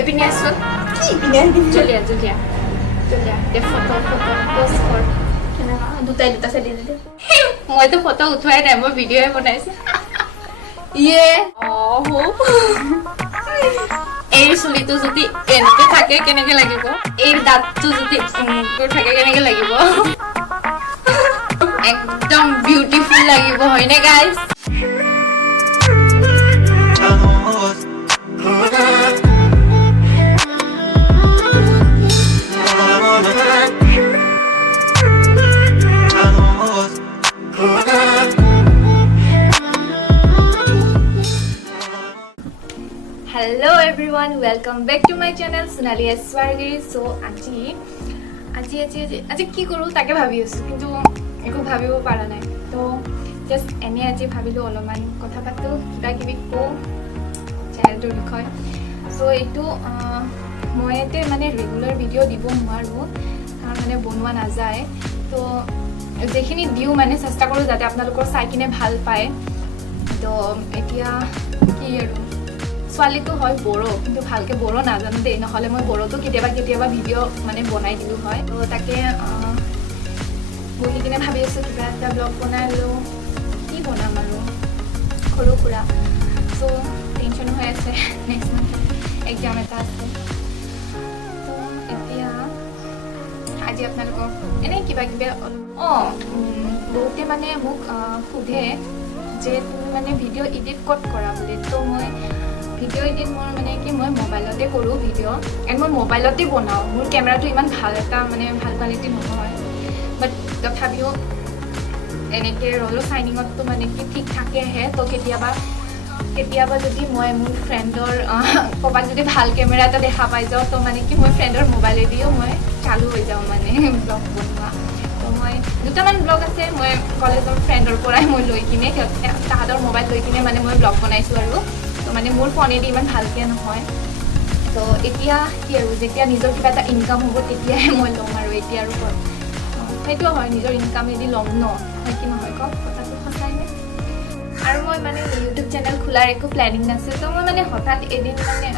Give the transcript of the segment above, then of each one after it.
এপিনে আসুন কি ইপিনে জুলিয়া জুলিয়া জুলিয়া দে ফটো পোস্ট কৰ দুটা চাই দিলে মইতো ফটো উঠোৱাই নাই মই ভিডিঅ'হে বনাইছো ইয়ে এই চুলিটো যদি এনেকে থাকে কেনেকে লাগিব এই দাঁতটো যদি থাকে কেনেকে লাগিব একদম বিউটিফুল লাগিব হয়নে guys Hello everyone, welcome back to my channel Sonali S Swargiary. So আজি কি কৰো তাকে ভাবি আছো কিন্তু একো ভাবিব পাৰা নাই তো জাস্ট এনে আজি ভাবিলো অলপমান কথা পাতো কিবা কিবি কো চেনেলটোৰ বিষয়ে সো এইটো মই এতে মানে ৰেগুলাৰ ভিডিঅ' দিব নোৱাৰো মানে বনোৱা নাযায় তো যেখিনি দিও মানে চেষ্টা কৰো যাতে আপোনালোকৰ চাই কিনে ভাল পায় তো এতিয়া কি আৰু ছোৱালীটো হয় বড়ো কিন্তু ভালকে বড়ো নাজানো দেই নহলে মই বড়োটো কেতিয়াবা ভিডিঅ' মানে বনাই দিলো হয় তো তাকে বহি কিনে ভাবি আছো কিবা এটা ব্লগ বনাই লওঁ কি বনাম আৰু সৰু সুৰা চ' টেনশ্যন হৈ আছে নেক্সট মান্থত এক্সাম এটা আছে তো এতিয়া আজি আপোনালোকক এনেই কিবা কিবি বহুতে মানে মোক সোধে যে তুমি মানে ভিডিঅ' এডিট ক'ত কৰা বুলি তো মই ভিডিঅ' এডিট মোৰ মানে কি মই মোবাইলতে কৰোঁ ভিডিঅ' এণ্ড মই মোবাইলতে বনাওঁ মোৰ কেমেৰাটো ইমান ভাল এটা মানে ভাল কোৱালিটি নহয় বাট তথাপিও এনেকৈ ৰ'লো চাইনিঙততো মানে কি ঠিক থাকে আহে তো কেতিয়াবা যদি মই মোৰ ফ্ৰেণ্ডৰ ক'ৰবাত যদি ভাল কেমেৰা এটা দেখা পাই যাওঁ তো মানে কি মই ফ্ৰেণ্ডৰ মোবাইলেদিও মই চালু হৈ যাওঁ মানে ব্লগ বনোৱা তো মই দুটামান ব্লগ আছে মই কলেজৰ ফ্ৰেণ্ডৰ পৰাই মই লৈ কিনে তাহাঁতৰ মোবাইল লৈ কিনে মানে মই ব্লগ বনাইছোঁ আৰু তো মানে মোৰ ফোনেদি ইমান ভালকৈ নহয় তো এতিয়া কি আৰু যেতিয়া নিজৰ কিবা এটা ইনকাম হ'ব তেতিয়াহে মই ল'ম আৰু এতিয়া আৰু সেইটো হয় নিজৰ ইনকামেদি ল'ম ন হয় কি নহয় কওক কথাটো সঁচাই নে আৰু মই মানে ইউটিউব চেনেল খোলাৰ একো প্লেনিং নাছিল তো মই মানে হঠাৎ এদিন মানে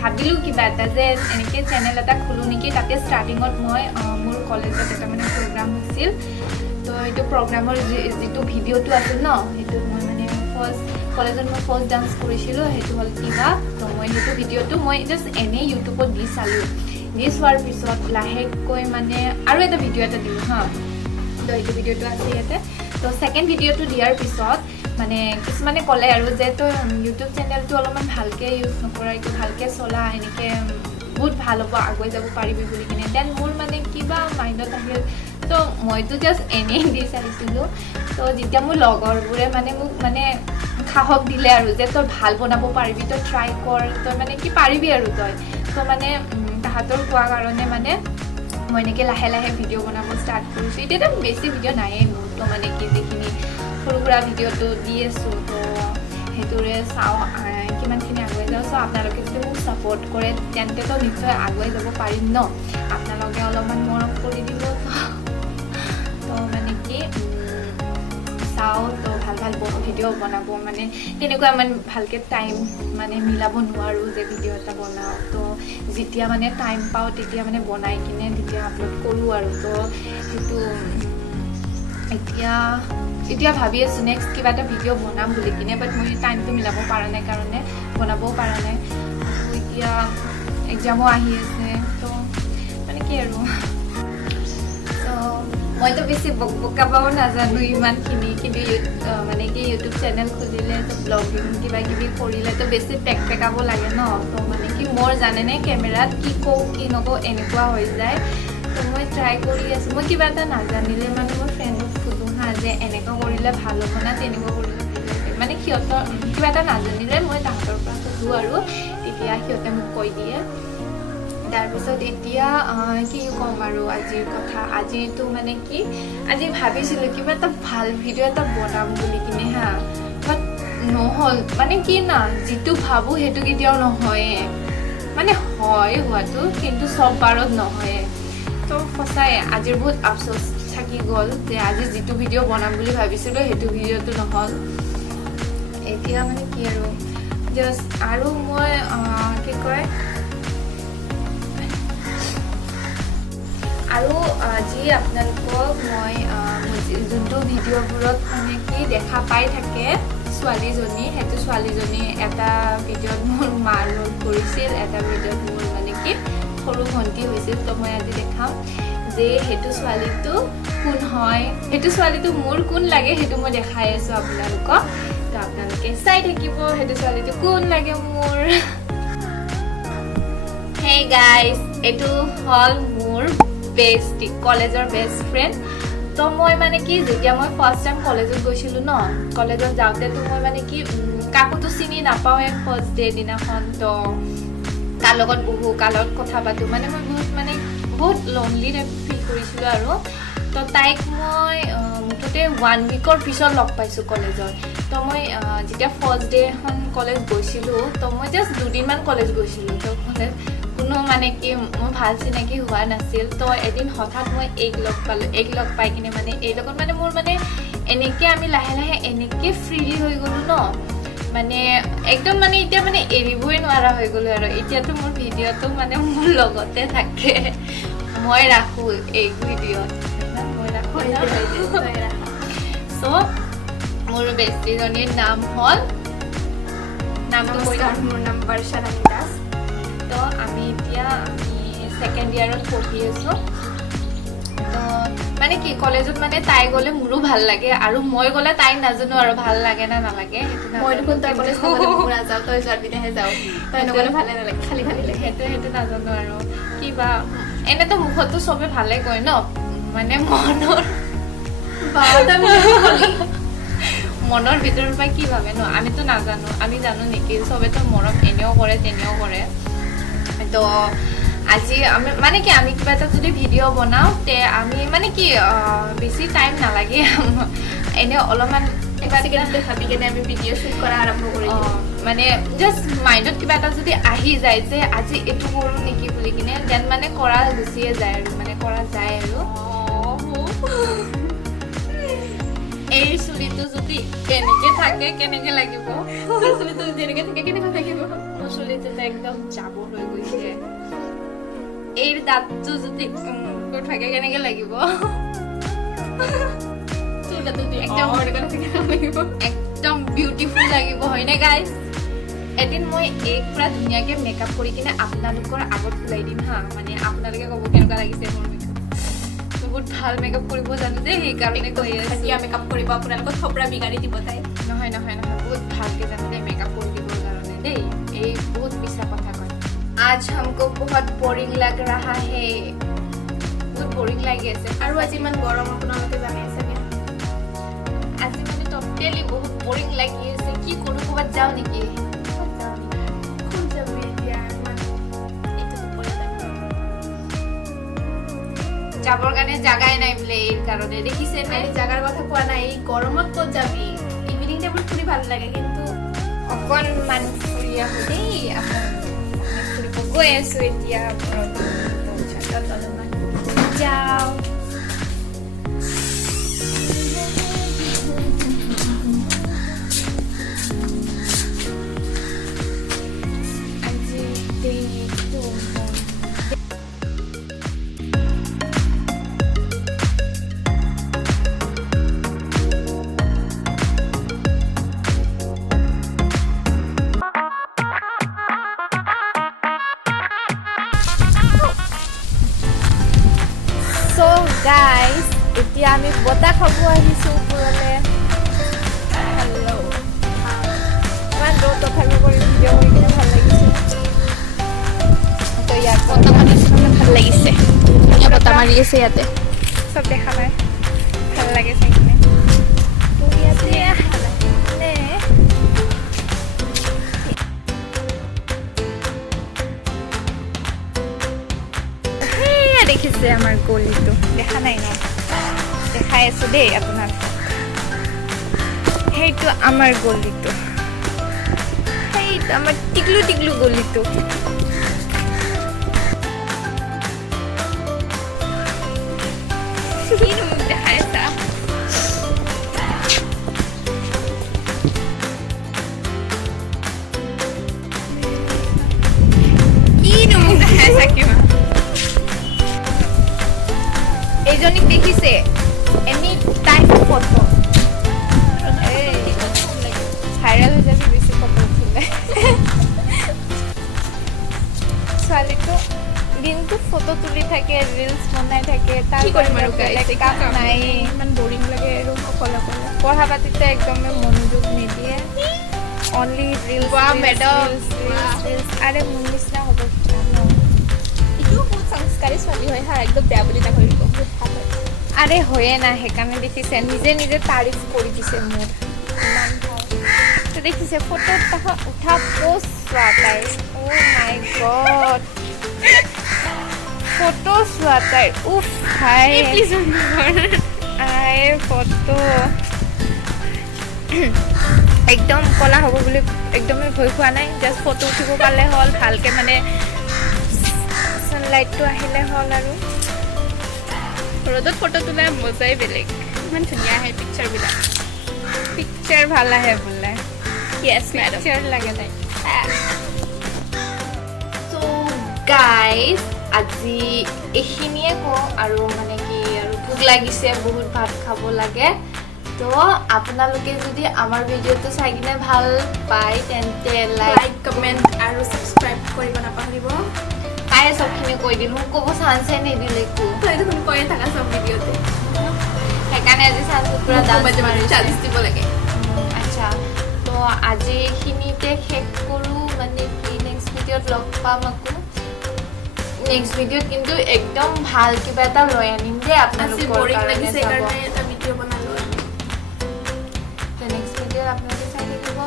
ভাবিলোঁ কিবা এটা যে এনেকৈ চেনেল এটা খোলোঁ নেকি তাতে ষ্টাৰ্টিঙত মই মোৰ কলেজত এটা মানে প্ৰগ্ৰাম হৈছিল তো এইটো প্ৰগ্ৰামৰ যিটো ভিডিঅ'টো আছিল ন সেইটো মই মানে কলেজত মই ফাৰ্ষ্ট ডান্স কৰিছিলোঁ সেইটো হ'ল কিবা তো মই সেইটো ভিডিঅ'টো মই জাষ্ট এনেই ইউটিউবত দি চালোঁ দি চোৱাৰ পিছত লাহেকৈ মানে আৰু এটা ভিডিঅ' এটা দিলোঁ হা তো এইটো ভিডিঅ'টো আছে ইয়াতে তো ছেকেণ্ড ভিডিঅ'টো দিয়াৰ পিছত মানে কিছুমানে ক'লে আৰু যে তই ইউটিউব চেনেলটো অলপমান ভালকৈ ইউজ নকৰা এইটো ভালকৈ চলা এনেকৈ বহুত ভাল হ'ব আগুৱাই যাব পাৰিবি বুলি কিনে দেন মোৰ মানে কিবা মাইণ্ডত আহিল তো মইতো জাষ্ট এনেই দি চাইছিলোঁ তো যেতিয়া মোৰ লগৰবোৰে মানে মোক মানে সাহস দিলে আৰু যে তই ভাল বনাব পাৰিবি তই ট্ৰাই কৰ তই মানে কি পাৰিবি আৰু তই তো মানে তাহাঁতৰ কোৱা কাৰণে মানে মই এনেকৈ লাহে লাহে ভিডিঅ' বনাব ষ্টাৰ্ট কৰিছোঁ এতিয়াতো বেছি ভিডিঅ' নায়েই মোৰ তো মানে কি যিখিনি সৰু সুৰা ভিডিঅ'টো দি আছোঁ তো সেইটোৰে চাওঁ কিমানখিনি আগুৱাই যাওঁ চ' আপোনালোকে যদি মোক ছাপোৰ্ট কৰে তেন্তেতো নিশ্চয় আগুৱাই যাব পাৰিম ন আপোনালোকে অলপমান মৰম কৰি দিব তো মানে কি চাওঁ তো ভাল ভিডিঅ' বনাব মানে তেনেকুৱা ইমান ভালকৈ টাইম মানে মিলাব নোৱাৰোঁ যে ভিডিঅ' এটা বনাওঁ তো যেতিয়া মানে টাইম পাওঁ তেতিয়া মানে বনাই কিনে তেতিয়া আপলোড কৰোঁ আৰু তো সেইটো এতিয়া ভাবি আছোঁ নেক্সট কিবা এটা ভিডিঅ' বনাম বুলি কিনে বাট মই টাইমটো মিলাব পৰা নাই কাৰণে বনাবও পৰা নাই এতিয়া এক্সামো আহি আছে তো মানে কি আৰু মইতো বেছি বকাবও নাজানো ইমানখিনি কিন্তু মানে কি ইউটিউব চেনেল খুলিলে তো ব্লগিং কিবা কিবি কৰিলে তো বেছি পেকাব লাগে ন তো মানে কি মোৰ জানেনে কেমেৰাত কি কওঁ কি নকওঁ এনেকুৱা হৈ যায় তো মই ট্ৰাই কৰি আছোঁ মই কিবা এটা নাজানিলে মানে মই ফ্ৰেণ্ডক সোধোঁ হা যে এনেকুৱা কৰিলে ভাল হ'ব না তেনেকুৱা কৰিলে মানে সিহঁতৰ কিবা এটা নাজানিলে মই তাহাঁতৰ পৰা সোধোঁ আৰু তেতিয়া সিহঁতে মোক কৈ দিয়ে তাৰপিছত এতিয়া কি ক'ম আৰু আজিৰ কথা আজিতো মানে কি আজি ভাবিছিলোঁ কিবা এটা ভাল ভিডিঅ' এটা বনাম বুলি কিনে হা বাট নহ'ল মানে কি না যিটো ভাবোঁ সেইটো কেতিয়াও নহয়ে মানে হয় হোৱাটো কিন্তু চব বাৰত নহয়ে তো সঁচাই আজিৰ বহুত আফচোচ থাকি গ'ল যে আজি যিটো ভিডিঅ' বনাম বুলি ভাবিছিলোঁ সেইটো ভিডিঅ'টো নহ'ল এতিয়া মানে কি আৰু জাষ্ট আৰু মই কি কয় কি আপোনালোকক মই যোনটো ভিডিঅ'বোৰত মানে কি দেখা পাই থাকে ছোৱালীজনী, সেইটো ছোৱালীজনী এটা ভিডিঅ'ত মোৰ মা ৰ'ল কৰিছিল, এটা ভিডিঅ'ত মোৰ মানে কি সৰু ভণ্টি হৈছিল। তো মই আজি দেখাম যে সেইটো ছোৱালীটো কোন হয়, সেইটো ছোৱালীটো মোৰ কোন লাগে, সেইটো মই দেখাই আছোঁ আপোনালোকক। তো আপোনালোকে চাই থাকিব সেইটো ছোৱালীটো কোন লাগে মোৰ। Hey guys, এইটো হ'ল মোৰ বেষ্টি, কলেজৰ বেষ্ট ফ্ৰেণ্ড। তো মই মানে কি যেতিয়া মই ফাৰ্ষ্ট টাইম কলেজত গৈছিলোঁ ন, কলেজত যাওঁতেতো মই মানে কি কাকোতো চিনি নাপাওঁৱে ফাৰ্ষ্ট ডে দিনাখন। তো কাৰ লগত বহোঁ, কাৰ লগত কথা পাতোঁ, মানে মই বহুত লনলি টাইপ ফিল কৰিছিলোঁ আৰু। তো তাইক মই মুঠতে 1 উইকৰ পিছত লগ পাইছোঁ কলেজত। তো মই যেতিয়া ফাৰ্ষ্ট ডে এখন কলেজ গৈছিলোঁ, তো মই জাষ্ট 2 দিনমান কলেজ গৈছিলোঁ। তো কলেজ কোনো মানে কি মোৰ ভাল চিনাকি হোৱা নাছিল। তো এদিন হঠাৎ মই এইক লগ পালোঁ, এইক লগ পাই কিনে মানে এই লগত মানে মোৰ মানে এনেকৈ আমি লাহে লাহে এনেকৈ ফ্ৰীলি হৈ গ'লোঁ ন, মানে একদম মানে এতিয়া মানে এৰিবই নোৱাৰা হৈ গ'লোঁ আৰু। এতিয়াতো মোৰ ভিডিঅ'টো মানে মোৰ লগতে থাকে, মই ৰাখোঁ এই ভিডিঅ'ত, মই ৰাখোঁ। চ' মোৰ বেষ্টিজনীৰ নাম হ'ল, নামটো কৈ দিওঁ, মোৰ নাম বৰ্ষাৰাণী দাস। তো আমি এতিয়া ছেকেণ্ড ইয়াৰত পঢ়ি আছোঁ। তো মানে কি কলেজত মানে তাই গ'লে মোৰো ভাল লাগে, আৰু মই গ'লে তাইক নাজানো আৰু ভাল লাগে না নালাগে। মই দেখোন তই কলেজ নাযাওঁ, তই যোৱাৰ পিনেহে যাওঁ, তই নগ'লে ভালে নালাগে, খালী খালী লাগে। সেইটো নাজানো আৰু কিবা। এনেতো মুখতো চবে ভালে কয় ন, মানে মনৰ ভিতৰৰ পৰা কি ভাবে ন, আমিতো নাজানো। আমি জানো নেকি? চবেতো মৰম এনেও কৰে তেনেও কৰে। তো আজি আমি মানে কি আমি কিবা এটা যদি ভিডিঅ' বনাওঁ তে আমি মানে কি বেছি টাইম নালাগে, এনেও অলপমান ভাবি কেনে আমি ভিডিঅ' শ্বুট কৰা আৰম্ভ কৰি দিওঁ। মানে জাষ্ট মাইণ্ডত কিবা এটা যদি আহি যায় যে আজি এইটো কৰোঁ নেকি বুলি কিনে, দেন মানে কৰা গুচিয়ে যায় আৰু, মানে কৰা যায় আৰু। এই চুলিটো যদি কেনেকে থাকে কেনেকে লাগিব, চুলিটো যেনেকে থাকে কেনেকে থাকিব। মোৰ চুলিটো একদম জাবৰ হৈ গৈছে। এই দাঁতটো যদি থাকে কেনেকে লাগিব, একদম বিউটিফুল লাগিব, হয়নে গাইজ? এদিন মই এক পুৰা ধুনীয়াকে মেকআপ কৰি কিনে আপোনালোকৰ আগত ওলাই দিম হা, মানে আপোনালোকে ক'ব কেনেকুৱা লাগিছে মোৰ মেকআপ। বহুত ভাল মেকআপ কৰিব জানো যে, সেইকাৰণে কৈ আছোঁ। মেকআপ কৰিব আপোনালোকক থপৰা বিগাড়ী দিব তাই। নহয়, বহুত ভালকে জানো দেই মেকআপ কৰি দিবৰ কাৰণে দেই, এই বহুত মিছা কথা কয়। আজ हमको बहुत बोरिंग लग रहा है, বহুত बोरिंग লাগি আছে। আৰু আজি ইমান গৰম, আপোনালোকে জানে চাগে। আজি মানে টোটেলি বহুত बोरिंग লাগি আছে। কি কৰোঁ, ক'ৰবাত যাওঁ নেকি? যাবৰ কাৰণে জাগাই নাই বোলে, এই কাৰণে দেখিছে নে? জাগাৰ কথা কোৱা নাই, গৰমত ক'ত যাবি? ইভিনিং টাইমত ফুৰি ভাল লাগে, কিন্তু অকণমান ফুৰি আহোঁ দেই। ফুৰিব গৈ আছোঁ এতিয়া, অলপমান যাওঁ। গাইজ এতিয়া আমি বতাহ খাব আহিছোঁ ওপৰলৈ। হেল্ল', ইমান ৰ'দ তথাপিও কৰি ভিডিঅ' কৰি কিনে ভাল লাগিছে। তো ইয়াত বতাহ মাৰিছে, ভাল লাগিছে। বতাহ মাৰি আছে ইয়াতে, চব দেখা পায়, ভাল লাগে চাই কিনে। তো ইয়াতে দেখিছে আমাৰ গলিটো, দেখা নাই ন? দেখাই আছো দেই আপোনাৰ, সেইটো আমাৰ গলিটো, সেইটো আমাৰ টিকলু টিকলু গলিটো। দেখাই আছা কি দেখাই আছা কিবা? এইজনী দিছে এনি টাইম ফটো এই ভাইৰেল হৈ যাবি বেছি ফটো উঠিলে ছোৱালীটো দিনটো ফটো তুলি থাকে ৰিলছ বনাই থাকে তাৰ কি কৰিম আৰু বেলেগ কাম নাই ইমান বৰিং লাগে আৰু অকলে অকলে পঢ়া পাতিতে একদমেই মনোযোগ নিদিয়ে অনলি ৰিলছ বাহ, madam. আৰে মোৰ নিচিনা হ'ব ইটো বহুত সংস্কাৰী ছোৱালী হয় হা একদম বেয়া বুলি নাভাবিব বহুত ভাল হয় আৰে হয়ে না সেইকাৰণে দেখিছে নিজে নিজে তাৰিফ কৰি দিছে মোক ইমান ভাল তো দেখিছে ফটো উঠা পোষ্ট চোৱা তাই অ' মাই গড ফটো চোৱা তাই উফ ভাই প্লিজ আই ফটো একদম কলা হ'ব বুলি একদমেই ভয় খোৱা নাই জাষ্ট ফটো উঠিব পালে হ'ল ভালকৈ মানে ছানলাইটটো আহিলে হ'ল আৰু ৰ'দত ফটো তোলা মজাই বেলেগ ইমান ধুনীয়া আহে পিকচাৰবিলাক পিকচাৰ ভাল আহে বোলে য়েছ মেডাম পিকচাৰ লাগে তাই চ' গাইজ আজি এইখিনিয়ে কওঁ আৰু মানে কি আৰু ভোক লাগিছে বহুত ভাত খাব লাগে তো আপোনালোকে যদি আমাৰ ভিডিঅ'টো চাই কিনে ভাল পায় তেন্তে লাইক কমেণ্ট আৰু ছাবস্ক্ৰাইব কৰিব নাপাহৰিব তাই চবখিনি কৈ দিলোঁ মোক ক'ব চান্সে নিদিলে একো তই দেখোন কৈয়ে থাকা চব ভিডিঅ'তে সেইকাৰণে আজি চান্সত পূৰা ডান্স মাৰিছে চান্স দিব লাগে আচ্ছা তো আজি এইখিনিতে শেষ কৰোঁ মানে কি নেক্সট ভিডিঅ'ত লগ পাম আকৌ নেক্সট ভিডিঅ'ত কিন্তু একদম ভাল কিবা এটা লৈ আনিম দেই আপোনালোকৰ বৰিং কাৰণে লাগিছে চাব কাৰণে এটা ভিডিঅ' বনালোঁ তো নেক্সট ভিডিঅ'ত আপোনালোকে চাই থাকিব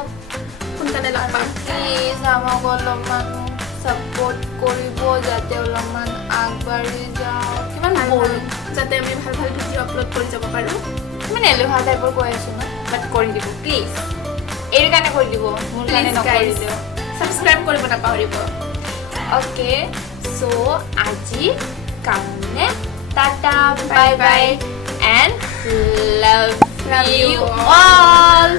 সোনকালে লগ পাম প্লিজ আমাক অলপমান ছাপোৰ্ট কৰিব যাতে অলপমান আগবাঢ়ি যাওঁ কিমান বৰিং যাতে আমি ভাল ভাল ভিডিঅ' আপলোড কৰি যাব পাৰোঁ মানে এলেহুৱা টাইপৰ কৈ আছোঁ ন বাট কৰি দিব প্লিজ এইটো কাৰণে কৰি দিব মোৰ কাৰণে নকৰিলেও ছাবস্ক্ৰাইব কৰিব নাপাহৰিব অ'কে চ' আজি কাৰণে tata bye bye and love you all